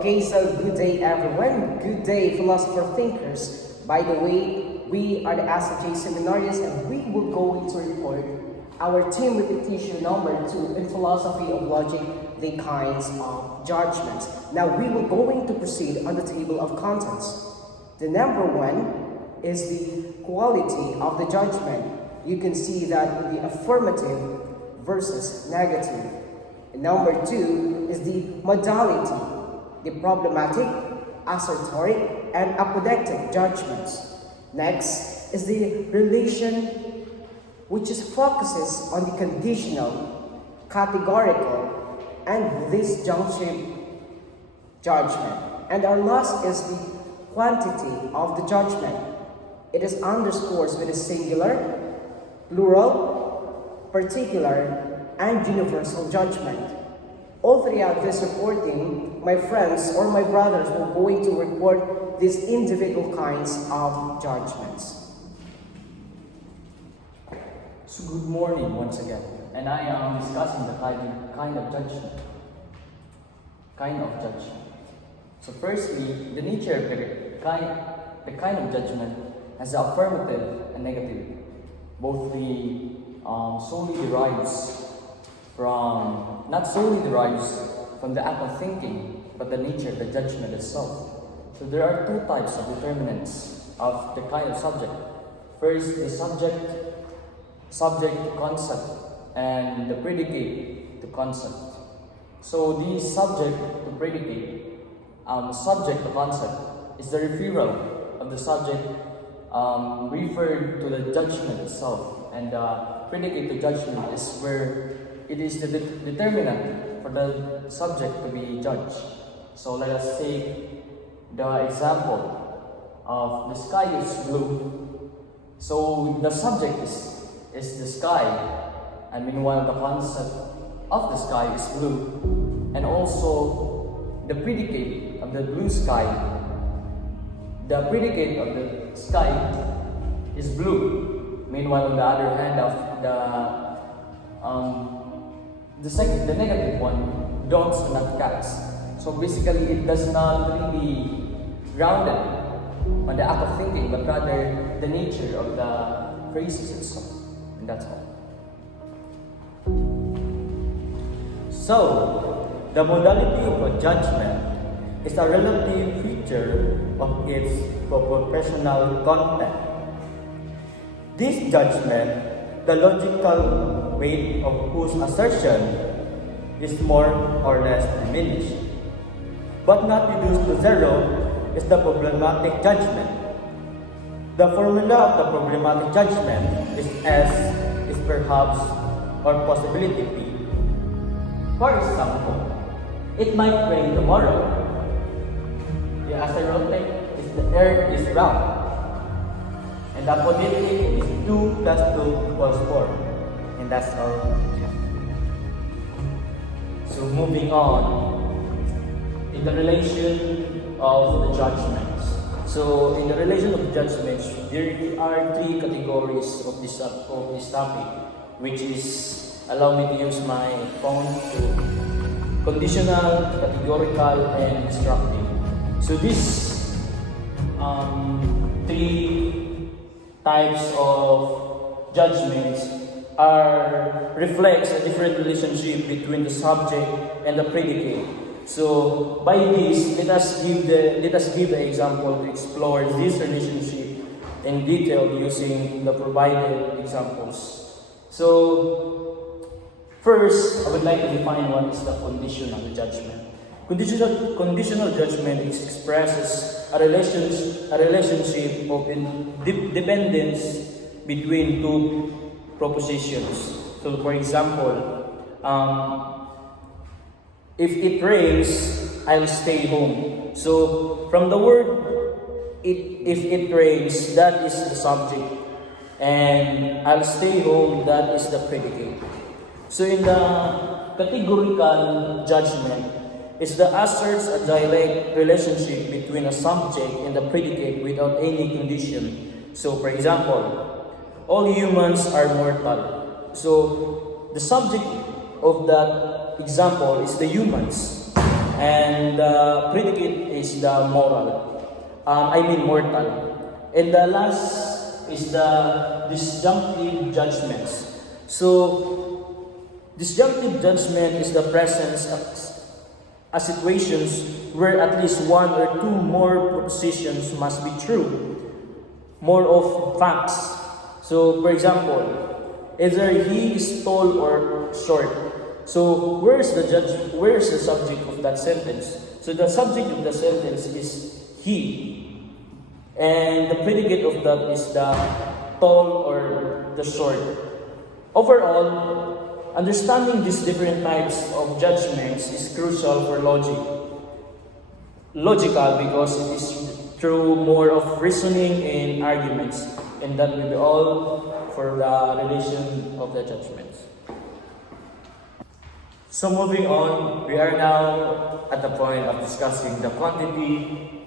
Okay, so good day everyone. Good day, philosopher thinkers. By the way, we are the SJ Seminarians and we will go to report our team repetition number 2 in philosophy of logic, the kinds of judgments. Now we will going to proceed on the table of contents. The number 1 is the quality of the judgment. You can see that in the affirmative versus negative. And number 2 is the modality, the problematic, assertory, and apodictic judgments. Next is the relation, which is focuses on the conditional, categorical, and disjunctive judgment. And our last is the quantity of the judgment. It is underscores with a singular, plural, particular, and universal judgment. All throughout this reporting, my friends or my brothers will going to report these individual kinds of judgments. So good morning once again, and I am discussing the kind of judgment. So firstly, the nature of the kind of judgment has the affirmative and negative. Both not solely derives from the act of thinking, but the nature of the judgment itself. So there are two types of determinants of the kind of subject. First, the subject to concept, and the predicate to concept. So the subject to predicate, subject to concept is the referral of the subject referred to the judgment itself, and predicate to judgment is where it is the determinant for the subject to be judged. So let us take the example of the sky is blue. So the subject is the sky, and meanwhile the concept of the sky is blue. And also the predicate of the blue sky, the predicate of the sky is blue. Meanwhile, on the other hand, of the negative one, dogs and not cats. So basically, it does not really grounded on the act of thinking, but rather the nature of the phrases itself. And that's all. So, the modality of a judgment is a relative feature of its professional content. This judgment, the logical weight of whose assertion is more or less diminished, but not reduced to zero, is the problematic judgment. The formula of the problematic judgment is S is perhaps or possibility P. For example, it might rain tomorrow. The asteroid is the earth is round. And the apodictic is 2 plus 2 equals 4. And that's all. So moving on, in the relation of the judgments. So in the relation of judgments, there are 3 categories of this topic, which is, allow me to use my phone to conditional, categorical, and destructive. So these 3 types of judgments reflects a different relationship between the subject and the predicate. So by this, let us give an example to explore this relationship in detail using the provided examples. So first, I would like to define what is the conditional judgment. Conditional judgment expresses a relationship of dependence between 2 propositions. So for example, if it rains, I'll stay home. So from the word if it rains, that is the subject, and I'll stay home, that is the predicate. So in the categorical judgment, is the asserts a direct relationship between a subject and the predicate without any condition. So for example, all humans are mortal. So the subject of that example is the humans, and the predicate is the moral. Mortal. And the last is the disjunctive judgments. So, disjunctive judgment is the presence of situations where at least one or two more propositions must be true, more of facts. So, for example, either he is tall or short. So, where is the subject of that sentence? So, the subject of the sentence is he, and the predicate of that is the tall or the short. Overall, understanding these different types of judgments is crucial for logical because it is through more of reasoning and arguments, and that will be all for the relation of the judgments. So moving on, we are now at the point of discussing the quantity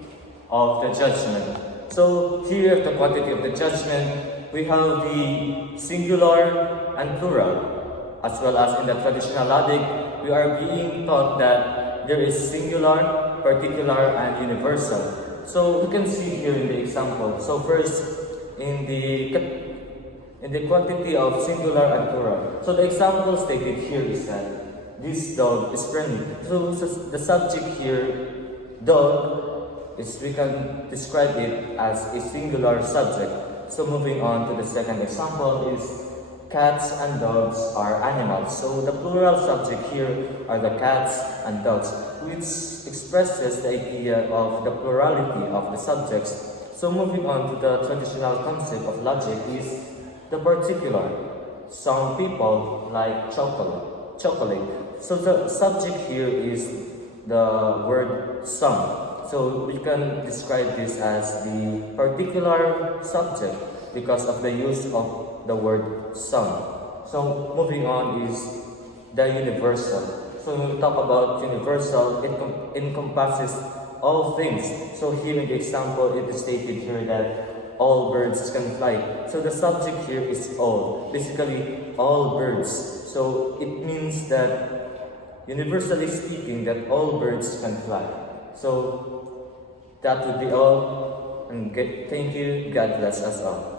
of the judgment. So here at the quantity of the judgment, we have the singular and plural, as well as in the traditional logic, we are being taught that there is singular, particular, and universal. So we can see here in the example. So first, in the quantity of singular and plural. So the example stated here is that this dog is friendly. So the subject here, dog, we can describe it as a singular subject. So moving on to the second example is cats and dogs are animals. So the plural subject here are the cats and dogs, which expresses the idea of the plurality of the subjects. So moving on to the traditional concept of logic is the particular. Some people like chocolate. So the subject here is the word some. So we can describe this as the particular subject because of the use of the word some. So moving on is the universal. So when we talk about universal, it encompasses all things. So here in the example, it is stated here that all birds can fly. So the subject here is all, basically all birds. So it means that universally speaking, that all birds can fly. So that would be all. And thank you. God bless us all.